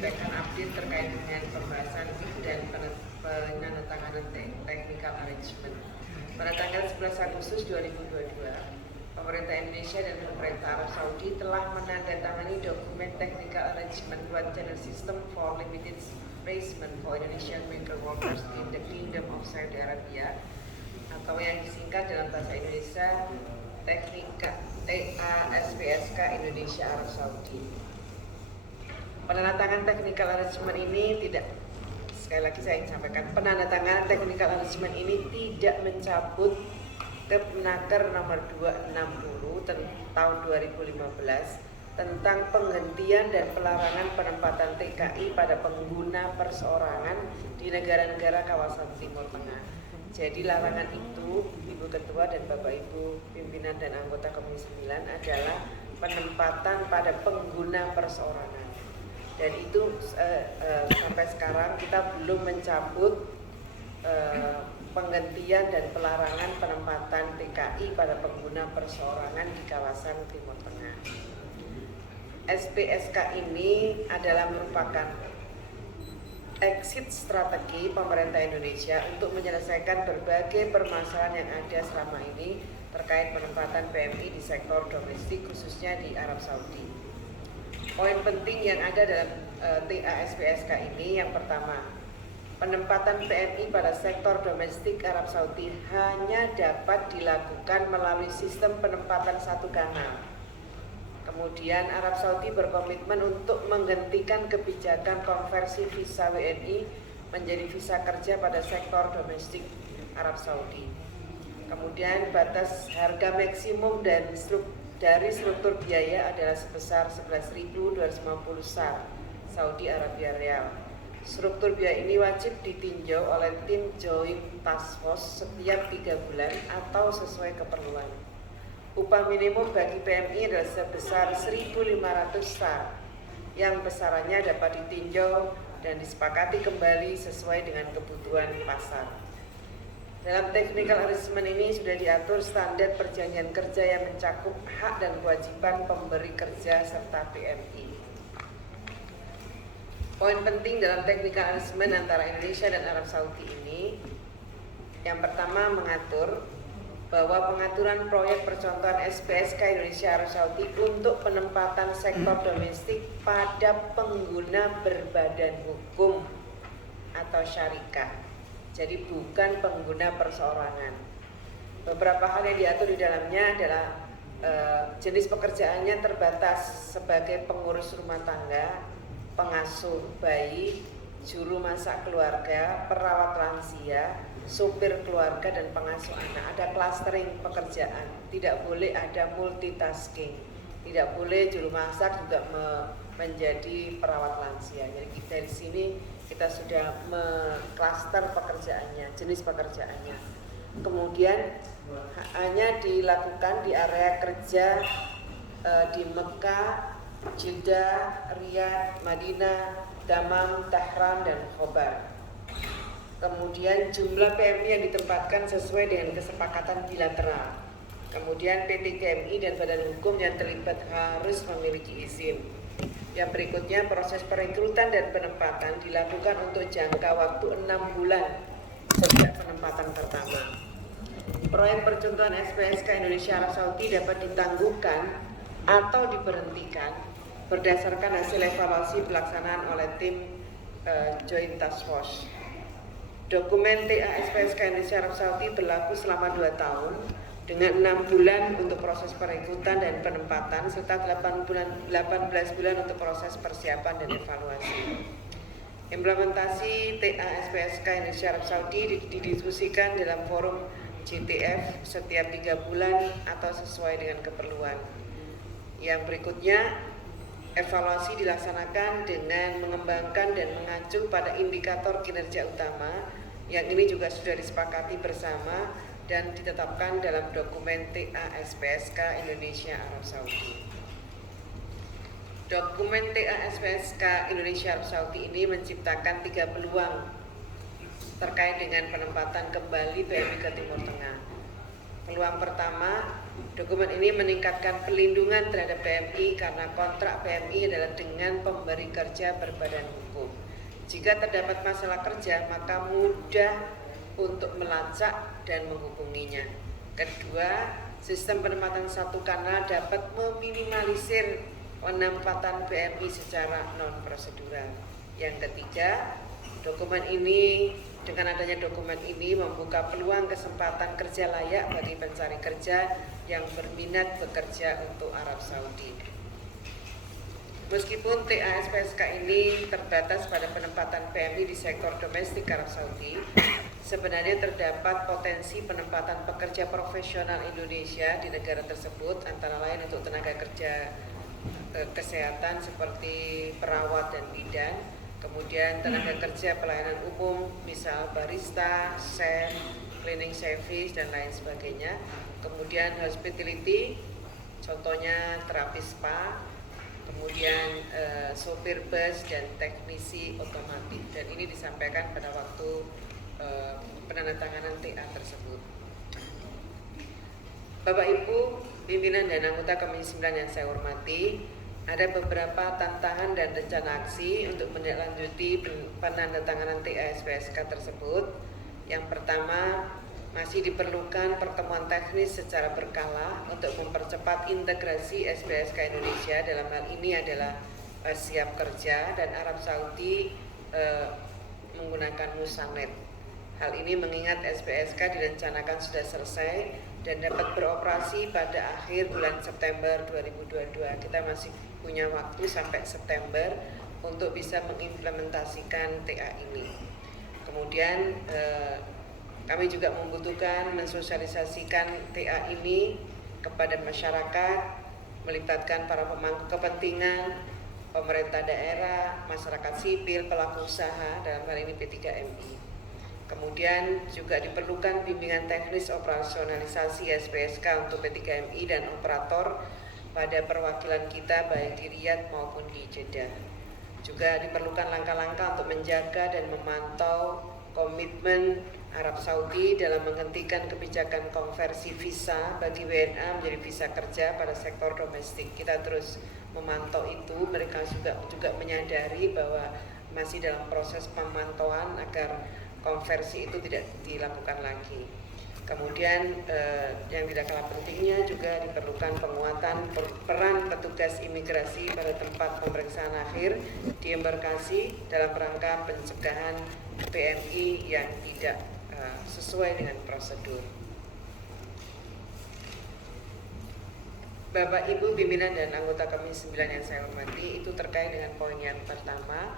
menyampaikan update terkait dengan pembahasan dan penandatanganan technical arrangement. Pada tanggal 11 Agustus 2022, pemerintah Indonesia dan pemerintah Arab Saudi telah menandatangani dokumen technical arrangement one channel system for limited placement for Indonesian migrant workers in the Kingdom of Saudi Arabia, atau yang disingkat dalam bahasa Indonesia TASPSK Indonesia Arab Saudi. Penandatanganan technical arrangement ini sekali lagi saya ingin sampaikan, penandatanganan technical arrangement ini tidak mencabut Kepmenaker nomor 260 tahun 2015 tentang penghentian dan pelarangan penempatan TKI pada pengguna perseorangan di negara-negara kawasan Timur Tengah. Jadi larangan itu, Ibu Ketua dan Bapak Ibu pimpinan dan anggota Komisi 9, adalah penempatan pada pengguna perseorangan. Dan itu sampai sekarang kita belum mencabut penghentian dan pelarangan penempatan TKI pada pengguna perseorangan di kawasan Timur Tengah. SPSK ini adalah merupakan exit strategi pemerintah Indonesia untuk menyelesaikan berbagai permasalahan yang ada selama ini terkait penempatan PMI di sektor domestik, khususnya di Arab Saudi. Poin penting yang ada dalam TASPSK ini, yang pertama, penempatan PMI pada sektor domestik Arab Saudi hanya dapat dilakukan melalui sistem penempatan satu kanal. Kemudian Arab Saudi berkomitmen untuk menghentikan kebijakan konversi visa WNI menjadi visa kerja pada sektor domestik Arab Saudi. Kemudian batas harga maksimum dari struktur biaya adalah sebesar 11.250 SAR Saudi Arabia Real. Struktur biaya ini wajib ditinjau oleh tim Joint Task Force setiap 3 bulan atau sesuai keperluan. Upah minimum bagi PMI adalah sebesar 1.500 SAR yang besarannya dapat ditinjau dan disepakati kembali sesuai dengan kebutuhan pasar. Dalam technical arrangement ini sudah diatur standar perjanjian kerja yang mencakup hak dan kewajiban pemberi kerja serta PMI. Poin penting dalam technical arrangement antara Indonesia dan Arab Saudi ini, yang pertama mengatur bahwa pengaturan proyek percontohan SPSK Indonesia Arab Saudi untuk penempatan sektor domestik pada pengguna berbadan hukum atau syarikah. Jadi bukan pengguna perseorangan. Beberapa hal yang diatur di dalamnya adalah jenis pekerjaannya terbatas sebagai pengurus rumah tangga, pengasuh bayi, juru masak keluarga, perawat lansia, supir keluarga, dan pengasuh anak. Ada clustering pekerjaan, tidak boleh ada multitasking, tidak boleh juru masak juga menjadi perawat lansia. Jadi dari sini kita sudah mengklaster pekerjaannya, jenis pekerjaannya. Kemudian hanya dilakukan di area kerja di Mekah, Jeddah, Riyadh, Madinah, Dammam, Tehran, dan Khobar. Kemudian jumlah PMI yang ditempatkan sesuai dengan kesepakatan bilateral. Kemudian PT KMI dan badan hukum yang terlibat harus memiliki izin. Yang berikutnya, proses perekrutan dan penempatan dilakukan untuk jangka waktu 6 bulan sejak penempatan pertama. Proyek percontohan SPSK Indonesia Arab Saudi dapat ditangguhkan atau diberhentikan berdasarkan hasil evaluasi pelaksanaan oleh tim Joint Task Force. Dokumen TASPSK Indonesia Arab Saudi berlaku selama 2 tahun dengan 6 bulan untuk proses perekrutan dan penempatan serta 18 bulan untuk proses persiapan dan evaluasi. Implementasi TASPSK Indonesia Arab Saudi didiskusikan dalam forum JTF setiap 3 bulan atau sesuai dengan keperluan. Yang berikutnya, evaluasi dilaksanakan dengan mengembangkan dan mengacu pada indikator kinerja utama yang ini juga sudah disepakati bersama dan ditetapkan dalam dokumen TASPSK Indonesia Arab Saudi. Dokumen TASPSK Indonesia Arab Saudi ini menciptakan 3 peluang terkait dengan penempatan kembali PMI ke Timur Tengah. Peluang pertama, Dokumen ini meningkatkan perlindungan terhadap PMI karena kontrak PMI adalah dengan pemberi kerja berbadan hukum. Jika terdapat masalah kerja, maka mudah untuk melacak dan menghubunginya. Kedua, sistem penempatan satu kanal dapat meminimalisir penempatan PMI secara non-prosedural. Yang ketiga, dengan adanya dokumen ini membuka peluang kesempatan kerja layak bagi pencari kerja yang berminat bekerja untuk Arab Saudi. Meskipun TASPSK ini terbatas pada penempatan PMI di sektor domestik Arab Saudi, sebenarnya terdapat potensi penempatan pekerja profesional Indonesia di negara tersebut, antara lain untuk tenaga kerja kesehatan seperti perawat dan bidan, kemudian tenaga kerja pelayanan umum, misal barista, chef, cleaning service, dan lain sebagainya. Kemudian hospitality, contohnya terapis spa, kemudian sopir bus dan teknisi otomotif. Dan ini disampaikan pada waktu penandatanganan TA tersebut. Bapak Ibu, pimpinan dan anggota Komisi 9 yang saya hormati, ada beberapa tantangan dan rencana aksi untuk menindaklanjuti penandatanganan TASPSK tersebut. Yang pertama, masih diperlukan pertemuan teknis secara berkala untuk mempercepat integrasi SPSK Indonesia. Dalam hal ini adalah Siap Kerja dan Arab Saudi menggunakan Musanet. Hal ini mengingat SPSK direncanakan sudah selesai dan dapat beroperasi pada akhir bulan September 2022. Kita masih punya waktu sampai September untuk bisa mengimplementasikan TA ini. Kemudian kami juga membutuhkan mensosialisasikan TA ini kepada masyarakat, melibatkan para pemangku kepentingan, pemerintah daerah, masyarakat sipil, pelaku usaha, dalam hal ini P3MI. Kemudian juga diperlukan bimbingan teknis operasionalisasi SPSK untuk P3MI dan operator pada perwakilan kita baik di Riyadh maupun di Jeddah. Juga diperlukan langkah-langkah untuk menjaga dan memantau komitmen Arab Saudi dalam menghentikan kebijakan konversi visa bagi WNA menjadi visa kerja pada sektor domestik. Kita terus memantau itu. Mereka juga menyadari bahwa masih dalam proses pemantauan agar konversi itu tidak dilakukan lagi. Kemudian yang tidak kalah pentingnya juga diperlukan penguatan peran petugas imigrasi pada tempat pemeriksaan akhir di embarkasi dalam rangka pencegahan PMI yang tidak sesuai dengan prosedur. Bapak Ibu pimpinan dan anggota Komisi 9 yang saya hormati, itu terkait dengan poin yang pertama.